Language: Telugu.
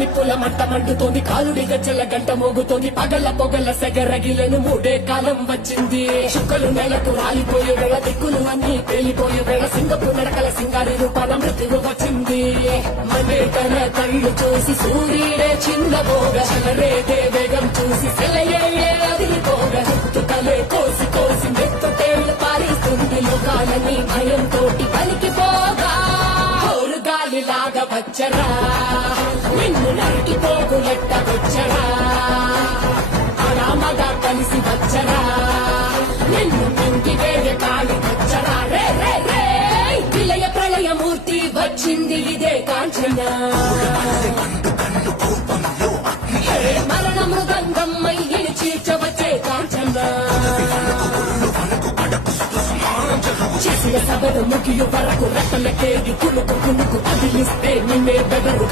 నిప్పుల మంట మండుతోంది, కాలుడి గజ్జల గంట మోగుతోంది, పగల పొగల సెగరగిలను మూడే కాలం వచ్చింది. చుక్కలు నెలకు రాలిపోయే వేళ, దిక్కులు అన్ని పేలిపోయే వేళ, సింగపు నడకల సింగారి రూపాల మృత్యువు వచ్చింది. మనే తన కళ్ళు చూసి సూర్యుడే చిన్నబోగ, చలరేదే వేగం చూసి సెలయే అదిరిపోగ, చుట్టుకలే కోసి కోసి మెత్తటేళ్లు పారిస్తుంది, లోకాలని భయంతోటి పలికిపోగా. గాలిలాగా వచ్చరా, నిన్ను నరికి పోగులెట్ట వచ్చరా, అలామగా కలిసి వచ్చరా, నిన్ను మింగి వేరే కాలి వచ్చరా. రే రే రే విలయ ప్రళయమూర్తి వచ్చింది ఇదే కాంచన, మరణ మృదంగం మయ్యిని చీల్చవచ్చే కాంచన. చేసిన సభను ముగియు వరకు రెక్కలకేది కునుకు కునుకు అదిలిస్తే నిన్నే బెదరు.